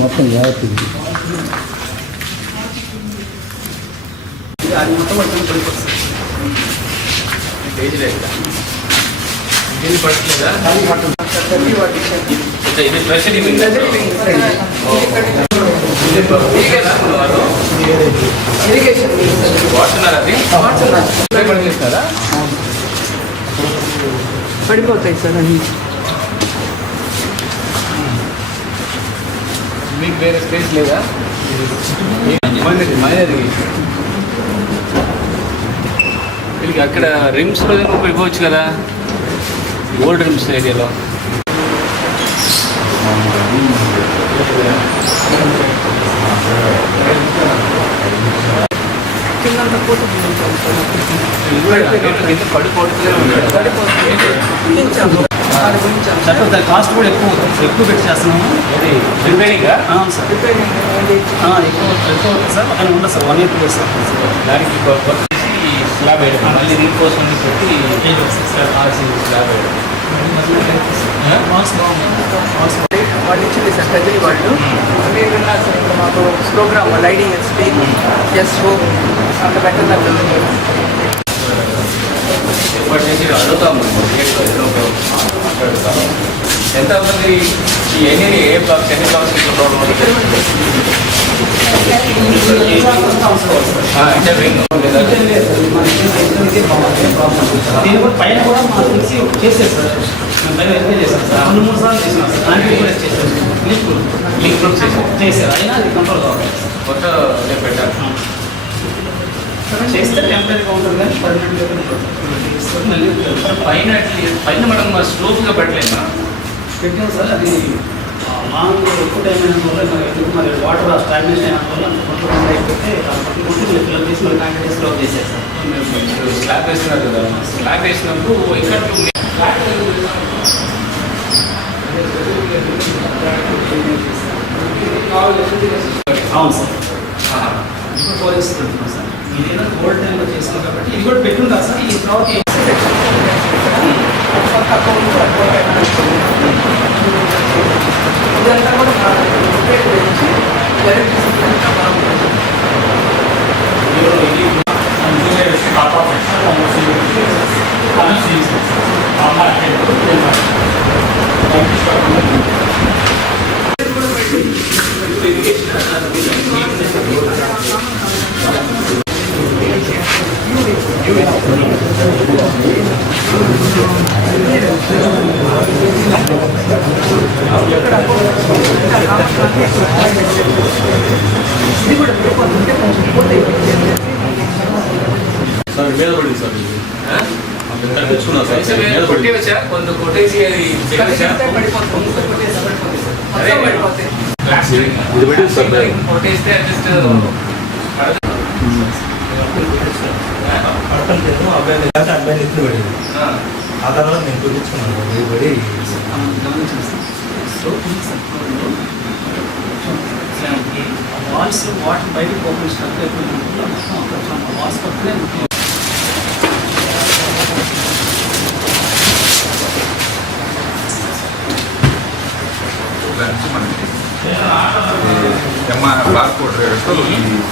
మొత్తం జాగ్రత్త అది మొత్తం పడుతుంది పడిపోతుంది ఏజ్ లేదా ఇది పడట్లేదా ఇది ఇది ఇరిగేషన్ అది పడిపోతాయి సార్ అన్ని. మీకు వేరే స్పేస్ లేదా? మైనది వీళ్ళకి అక్కడ రిమ్స్లో ఉపయోగించవచ్చు కదా? ఓల్డ్ రిమ్స్ ఏరియాలో కిందంతా పోతుంది కింద పడిపోవట్లే గురించాము దాని కాస్ట్ కూడా ఎక్కువ ఎక్కువ పెట్టి చేస్తున్నాము రిపేరింగా సార్ రిపేరింగ్ ఎక్కువ ఎక్కువ అవుతుంది సార్ కానీ ఉండదు sir one year two sir దానికి స్లాబ్ వేయడం మళ్ళీ రీపోర్స్మెంట్ పెట్టి ఆర్సీ స్లాబ్ వేయడం వాళ్ళు ఇచ్చింది సార్ కదిరి వాళ్ళు మీరు విన్నారు సార్ ఇప్పుడు మాకు ప్రోగ్రామ్ వాళ్ళు ఎస్ ఎస్ఓ అంత పెట్టినట్టు అడుగుతాము ఎంత ఈ ఎన్ని ఏ బ్లాక్స్ ఎన్ని బ్లాక్స్ ప్రాబ్లం లేదా. దీని కూడా పైన కూడా మాకు తెలిసి చేసేది సార్. మేము పైన వెరిఫై చేసాం సార్. రెండు మూడు సార్లు చేసినాం సార్. దానికి కూడా చేసాం లింక్ లింక్ ప్రూఫ్ చేసాం చేశారు అయినా అది కంట్రోల్ కావాలి. కొత్త పెట్టారు. చేస్తే టెంపరీగా ఉంటుంది కానీ పర్మనెంట్గా మళ్ళీ. పైన పైన మేడం స్లోప్గా పెట్టలేమా పెట్టాం సార్. అది లాంగ్ ఎక్కువ టైం అయిన వల్ల మరి ఎందుకు మరి వాటర్ స్టాగ్నేషన్ అయిన వల్ల అంత కొంచెం అయిపోతే కొంచెం చేసి మళ్ళీ నైన్ డేస్లో చేసేది స్లాబ్ వేస్తున్నారు కదా స్లాబ్ వేసినప్పుడు ఇక్కడ అవును సార్ ఇప్పుడు ఫోర్ ఇయర్స్ పెట్టుకున్నాం సార్ ఇది ఏదో ఓల్డ్ టైంలో చేసాం కాబట్టి ఇది కూడా పెట్టుంటారు సార్ ఈ తర్వాత ఏం- ఇదంతా కూడా మా రిపేర్ గురించి ఎలక్ట్రిసిటీ అంతా పడింది సార్ ఇది. తగ్గించుకున్నా సార్ కొట్టేవచ్చా కొంత కొట్టేసి ఇది పెట్టింది సార్ మీద. కొట్టేస్తే జస్ట్ పడటం లేదు అబ్బాయి లేకపోతే అబ్బాయిని ఎత్తులు పడింది ఆ తర్వాత నేను కుదించుకున్నాను పడి పడి వాల్స్ వాటర్ బయటకు మొత్తం అక్కడ వాల్స్ పక్కనే మొత్తం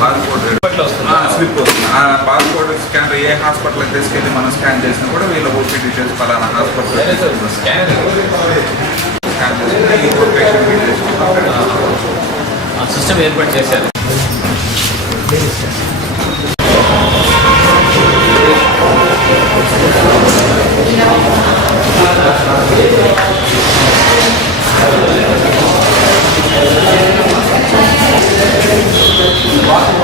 బార్కోడ్ బార్కోడ్ వస్తుందా? స్లిప్ వస్తుంది ఆ బార్కోడ్ స్కానర్ ఏ హాస్పిటల్కి తీసుకెళ్ళి మనం స్కాన్ చేసినా కూడా వీళ్ళ ఓపీ డీటెయిల్స్ పలానా హాస్పిటల్ స్కానర్ స్కాన్ చేసుకుంటే ఈ పేషెంట్ డీటెయిల్స్ సిస్టమ్ ఏర్పాటు చేశారు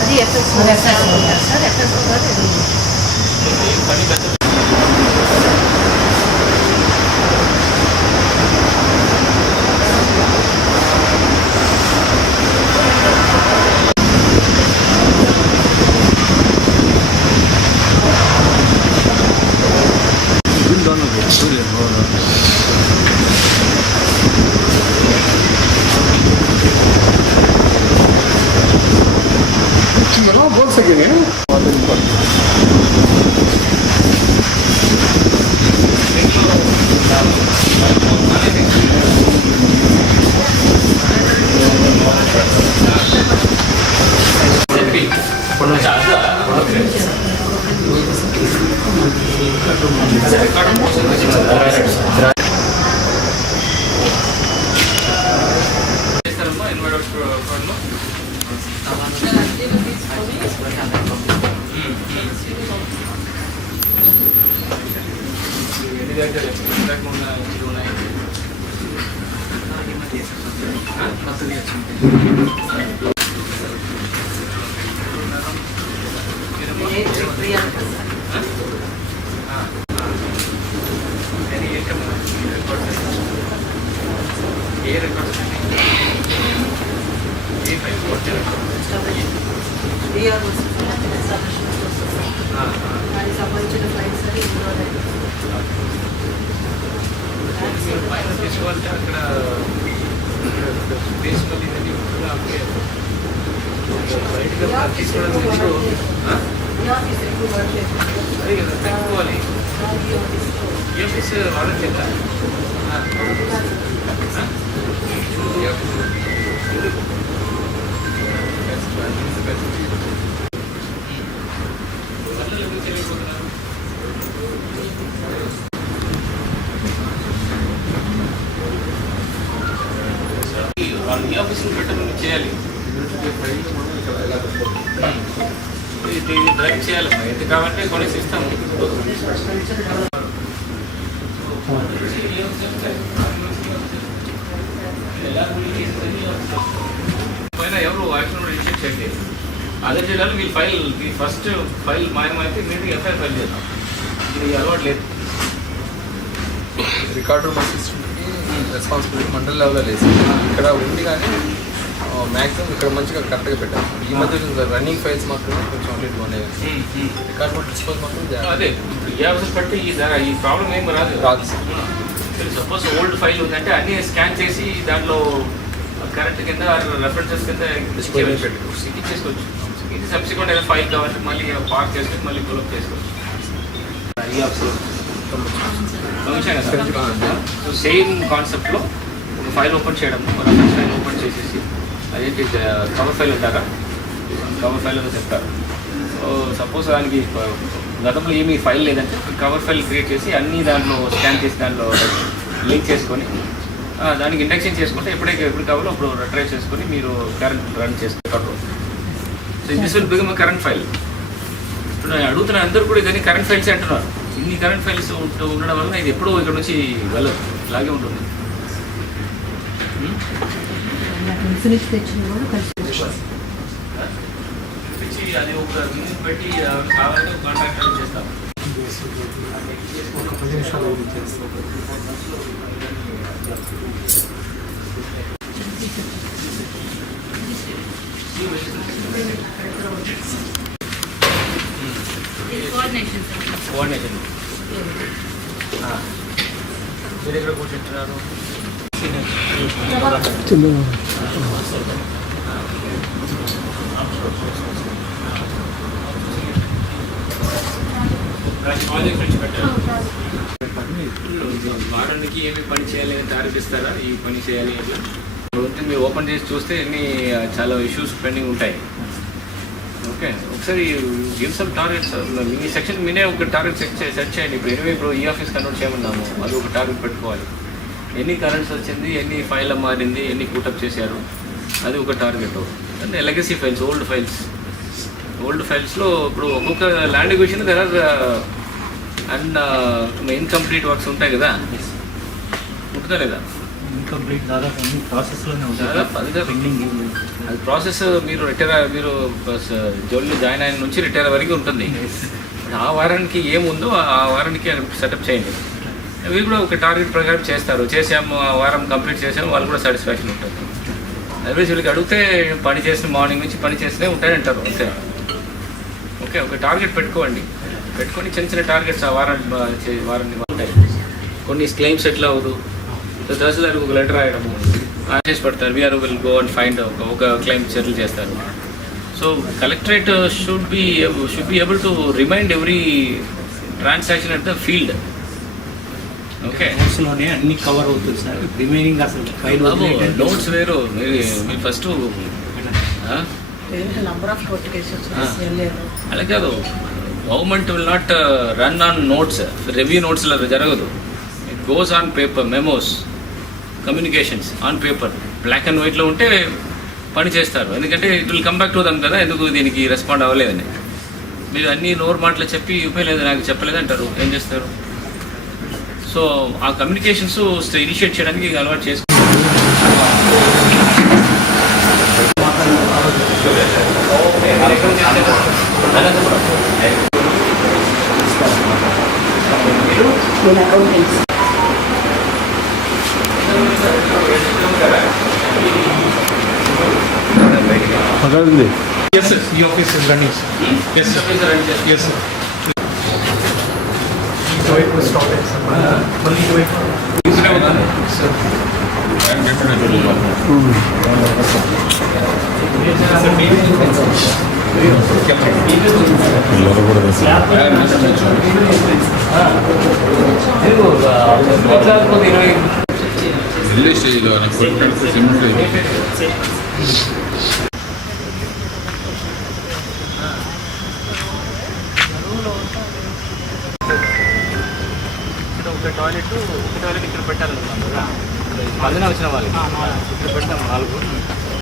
అది ఎఫ్ఎస్ ఎఫ్ఎస్ ఎఫ్ఎస్ ఎన్వైరన్మెంట్ ఎన్ని గంటలు ఇంతకు ముందు ఇవి ఉన్నాయి ఏ రికార్డ్స్ ఏ ఫైల్ కొట్టే దానికి సంబంధించిన ఫైల్స్ అని ఇందులోనే మీరు పైన తీసుకోవాలంటే అక్కడ స్పేస్ మళ్ళీ ఇవన్నీ ఉంటుంది అప్పుడే బయటగా తీసుకోవడం తెలుసు ఆ? ఈ ఆఫీస్ ఎక్కువ వర్క్ చేస్తుంది అదే కదా పెట్టుకోవాలి ఈ ఆఫీస్లో ఏ ఆఫీస్ ఆర్డర్ చెప్తా వాళ్ళు ఈ ఆఫీస్లో పెట్టడం చేయాలి. ఇది డ్రైవ్ చేయాలి ఎంత కాబట్టి కొనేసి ఇస్తాము పైన ఎవరు యాక్షన్ రిజిస్టర్ చేయండి అదే జిల్లాలో మీ ఫైల్ మీ ఫస్ట్ ఫైల్ మాయమైతే మీరు ఎఫ్ఐఆర్ ఫైల్ చేద్దాం ఇది అలవాటు లేదు. రికార్డు మా సిస్టమ్కి రెస్పాన్సిబిలిటీ మండల్ లెవెల్లో లేదు ఇక్కడ ఉంది కానీ మ్యాక్సిమం ఇక్కడ మంచిగా కరెక్ట్గా పెట్టారు. ఈ మధ్య రన్నింగ్ ఫైల్స్ మాత్రమే కొంచెం అటు ఇటు ఉన్నాయి. రికార్డ్ మాత్రం. అదే ఇప్పుడు ఏ బట్టి ఈ ఈ ప్రాబ్లం ఏం రాదు రాదు. సపోజ్ ఓల్డ్ ఫైల్ ఉందంటే అన్ని స్కాన్ చేసి దాంట్లో కరెక్ట్ కింద రెఫరెన్సెస్ కింద. ఇది చేసుకోవచ్చు. ఇది సబ్సిక్వెంట్ ఏదైనా ఫైల్ కావాలంటే మళ్ళీ పార్క్ చేసుకొని మళ్ళీ పులప్ చేసుకోవచ్చు. ఈ కదా? సో సేమ్ కాన్సెప్ట్లో ఒక ఫైల్ ఓపెన్ చేయడం రెఫరెన్స్ ఫైల్ ఓపెన్ చేసేసి అదేంటి కవర్ ఫైల్ ఉంటారా? కవర్ ఫైల్ అని చెప్తారు. సో సపోజ్ దానికి గతంలో ఏమీ ఫైల్ లేదంటే కవర్ ఫైల్ క్రియేట్ చేసి అన్ని దాంట్లో స్కాన్ చేసి దాంట్లో లింక్ చేసుకొని దానికి ఇండక్షన్ చేసుకుంటే ఎప్పుడైతే ఎప్పుడు కావాలో అప్పుడు రిట్రైవ్ చేసుకొని మీరు కరెంట్ రన్ చేసుకుంటారు so this will become current file ఇప్పుడు నేను అడుగుతున్న అందరూ కూడా ఇదని కరెంట్ ఫైల్స్ అంటున్నారు. ఇన్ని కరెంట్ ఫైల్స్ ఉండడం వలన ఇది ఎప్పుడూ ఇక్కడ నుంచి వెళ్ళదు. ఇలాగే ఉంటుంది. Hmm? ఫినిష్ తెచ్చిన కూడా కలిసి తెచ్చి అది ఒక యూనిట్ పెట్టి ఆ, కావాలంటే కాంట్రాక్టర్ చేస్తాం కోఆర్డినేషన్ కోఆర్డినేషన్ మీరు ఎక్కడ కూర్చుంటున్నారు? ప్రాజెక్ట్ నుంచి పెట్టారు వారానికి ఏమి పని చేయాలి అని టార్గెట్ ఇస్తారా ఈ పని చేయాలి అని. ఉంటే మీరు ఓపెన్ చేసి చూస్తే ఎన్ని చాలా ఇష్యూస్ పెండింగ్ ఉంటాయి. ఓకే ఒకసారి గివ్ సమ్ టార్గెట్స్ మీ సెక్షన్ మీనే ఒక టార్గెట్ సెట్ సెట్ చేయండి. ఇప్పుడు ఎనివే ఇప్పుడు ఈ ఆఫీస్ కన్వర్ట్ చేయమన్నాము. అది ఒక టార్గెట్ పెట్టుకోవాలి. ఎన్ని కరెంట్స్ వచ్చింది ఎన్ని ఫైల్ మారింది ఎన్ని కూటప్ చేశారు అది ఒక target and legacy files old files old ఫైల్స్లో ఇప్పుడు ఒక్కొక్క land there are and incomplete works ఉంటాయి కదా. ఉంటుందా లేదా? ఇన్కంప్లీట్ దాదాపు ప్రాసెస్లోనే అది ప్రాసెస్ మీరు రిటైర్ మీరు జోలిలో జాయిన్ అయిన నుంచి రిటైర్ వరకు ఉంటుంది. ఆ వారానికి ఏముందో ఆ వారానికి సెటప్ చేయండి. వీళ్ళు కూడా ఒక టార్గెట్ ప్రకారం చేస్తారు. చేసాము ఆ వారం కంప్లీట్ చేసాము వాళ్ళు కూడా సాటిస్ఫాక్షన్ ఉంటుంది అదర్వైజ్ వీళ్ళకి అడిగితే పని చేసిన మార్నింగ్ నుంచి పని చేస్తూనే ఉంటాయంటారు అంతే. ఓకే ఒక టార్గెట్ పెట్టుకోండి. పెట్టుకొని చిన్న చిన్న టార్గెట్స్ ఆ వారం వారాన్ని ఉంటాయి. కొన్ని క్లెయిమ్స్ ఎట్లా అవ్వదు సో తహసీల్దార్కి ఒక లెటర్ రాయడము. ఆ చేసి పెడతారు VR will go and find ఒక ఒక క్లెయిమ్ చర్యలు చేస్తారు. So collectorate should be should be able to remind every transaction at the field okay లోనే అన్ని కవర్ అవుతుంది సార్. రిమైనింగ్ అసలు ఫైల్ నోట్స్ వేరు. మీరు ఫస్ట్ అలా కాదు. Government will not run on notes review నోట్స్లో జరగదు. It goes on paper memos communications on paper black and వైట్లో ఉంటే పని చేస్తారు. ఎందుకంటే it will come back to them కదా. ఎందుకు దీనికి రెస్పాండ్ అవ్వలేదని. మీరు అన్ని నోరు మాటలు చెప్పి ఉపయోగలేదు నాకు చెప్పలేదు అంటారు ఏం చేస్తారు? సో ఆ కమ్యూనికేషన్స్ ఇనిషియేట్ చేయడానికి అలవాటు చేసుకో నేను accountants S E office running S S ఇటువైపు స్టాప్ అయింది సార్ మళ్ళీ ఇటువైపు వెళ్ళే స్టేజ్లో సిమెంట్ ఇక్కడ ఒక టాయిలెట్ ఒక టాయిలెట్ ఇక్కడ పెట్టాలనుకున్నాం కదా. మధ్యన వచ్చిన వాళ్ళకి. ఇక్కడ పెట్టాం నాలుగు.